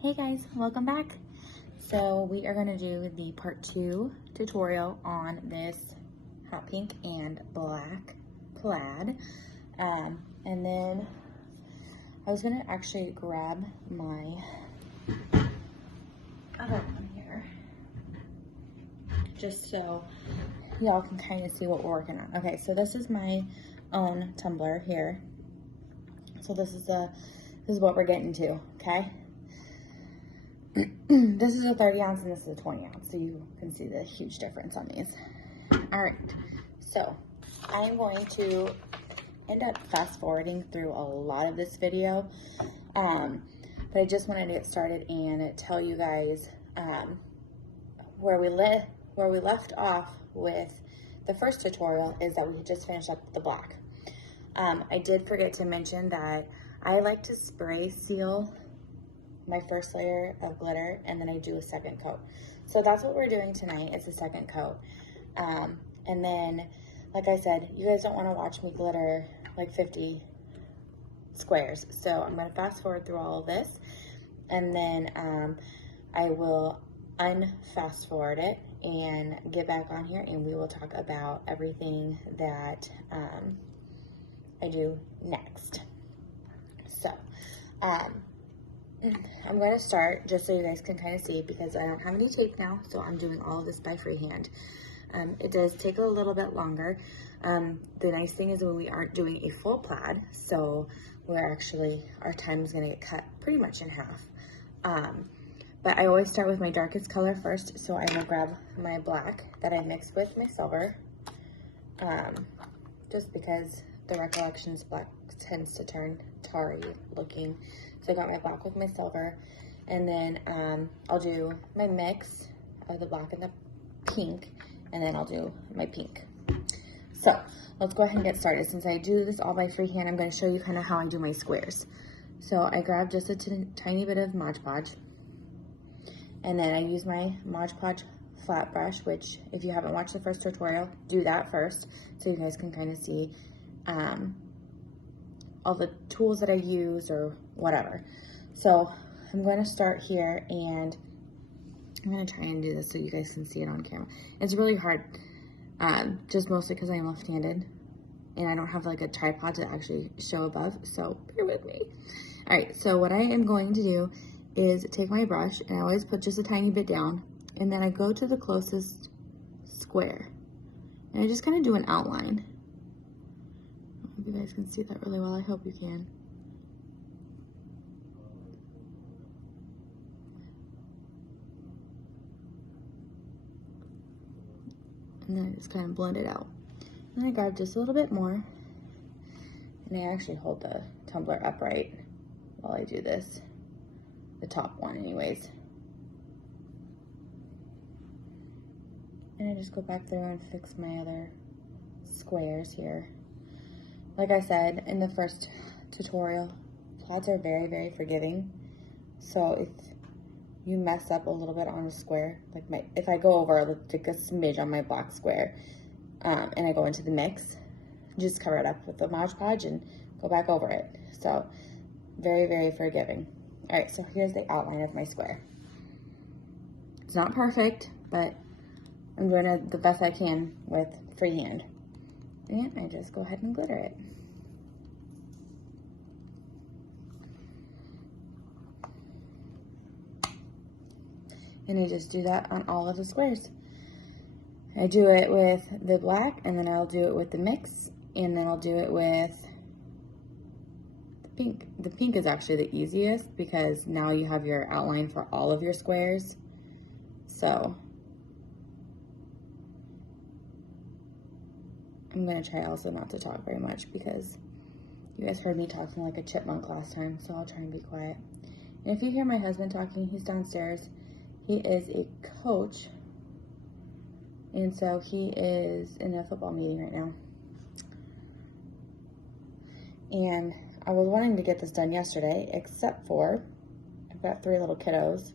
Hey guys, welcome back. So we are going to do the part 2 tutorial on this hot pink and black plaid. And then I was going to actually grab my other one here just so y'all can kind of see what we're working on. Okay, so this is my own tumbler here. So this is what we're getting to, okay? This is a 30 ounce and this is a 20 ounce, so you can see the huge difference on these. All right, so I'm going to end up fast forwarding through a lot of this video, but I just wanted to get started and tell you guys where we left off with the first tutorial is that we had just finished up the black. I did forget to mention that I like to spray seal my first layer of glitter and then I do a second coat. So that's what we're doing tonight, is a second coat. And then, like I said, you guys don't want to watch me glitter like 50 squares. So I'm going to fast forward through all of this and then I will unfast forward it and get back on here and we will talk about everything that I do next. So, I'm going to start just so you guys can kind of see, because I don't have any tape now, so I'm doing all of this by freehand. It does take a little bit longer. The nice thing is when we aren't doing a full plaid, so our time is going to get cut pretty much in half. But I always start with my darkest color first, so I will grab my black that I mixed with my silver, just because the Recollections black tends to turn tarry looking. So I got my black with my silver, and then I'll do my mix of the black and the pink, and then I'll do my pink. So let's go ahead and get started. Since I do this all by freehand, I'm going to show you kind of how I do my squares. So I grab just a tiny bit of Mod Podge, and then I use my Mod Podge flat brush, which if you haven't watched the first tutorial, do that first so you guys can kind of see all the tools that I use or whatever. So I'm going to start here and I'm going to try and do this so you guys can see it on camera. It's really hard, just mostly because I'm left-handed and I don't have like a tripod to actually show above, so bear with me. All right, so what I am going to do is take my brush, and I always put just a tiny bit down, and then I go to the closest square and I just kind of do an outline. I hope you guys can see that really well. I hope you can. And then I just kind of blend it out. And I grab just a little bit more. And I actually hold the tumbler upright while I do this. The top one anyways. And I just go back through and fix my other squares here. Like I said in the first tutorial, plaids are very, very forgiving. So if you mess up a little bit on a square, like if I go over like a smidge on my black square, and I go into the mix, just cover it up with the Mod Podge and go back over it. So very, very forgiving. All right, so here's the outline of my square. It's not perfect, but I'm doing it the best I can with freehand. And I just go ahead and glitter it. And I just do that on all of the squares. I do it with the black, and then I'll do it with the mix, and then I'll do it with the pink. The pink is actually the easiest because now you have your outline for all of your squares. So I'm going to try also not to talk very much because you guys heard me talking like a chipmunk last time, so I'll try and be quiet. And if you hear my husband talking, he's downstairs. He is a coach, and so he is in a football meeting right now. And I was wanting to get this done yesterday, except for I've got 3 little kiddos,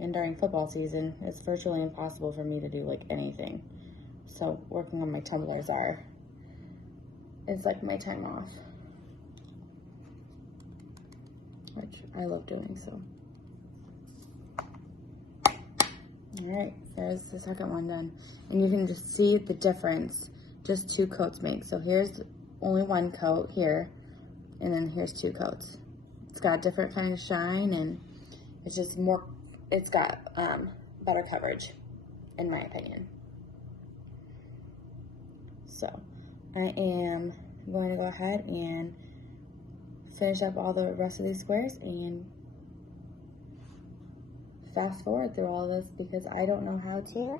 and during football season, it's virtually impossible for me to do like anything. So working on my tumblers is like my time off, which I love doing. So All right, there's the second one done. And you can just see the difference just 2 coats make. So here's only 1 coat here, and then here's 2 coats. It's got a different kind of shine, and it's just more, it's got better coverage, in my opinion. So I am going to go ahead and finish up all the rest of these squares and fast forward through all this because I don't know how to.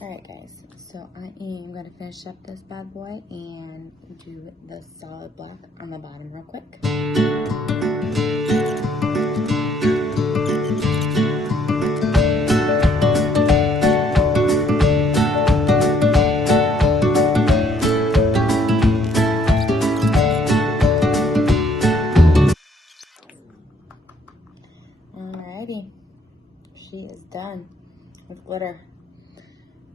Alright guys, so I am going to finish up this bad boy and do the solid black on the bottom real quick. Alrighty, she is done with glitter.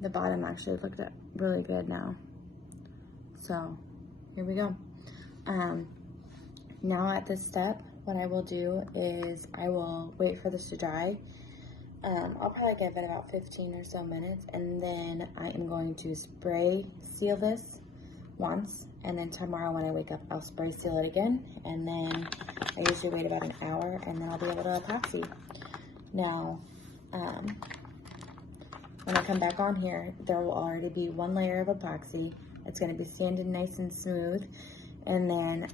The bottom actually looked really good now. So here we go. Now at this step, what I will do is I will wait for this to dry. I'll probably give it about 15 or so minutes, and then I am going to spray seal this once, and then tomorrow when I wake up, I'll spray seal it again, and then I usually wait about an hour, and then I'll be able to epoxy. Now, when I come back on here, there will already be 1 layer of epoxy. It's going to be sanded nice and smooth, and then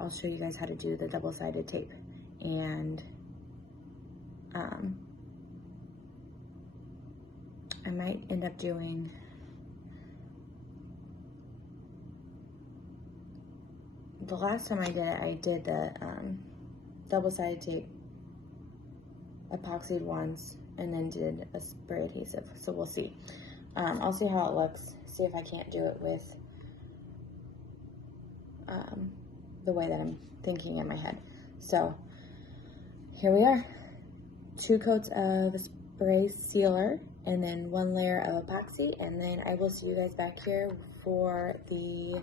I'll show you guys how to do the double-sided tape. And I might end up doing the last time I did the double-sided tape epoxied once and then did a spray adhesive. So we'll see. I'll see how it looks, see if I can't do it with the way that I'm thinking in my head. So here we are. 2 coats of a spray sealer and then 1 layer of epoxy, and then I will see you guys back here for the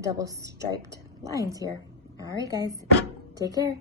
double striped lines here. All right, guys, take care.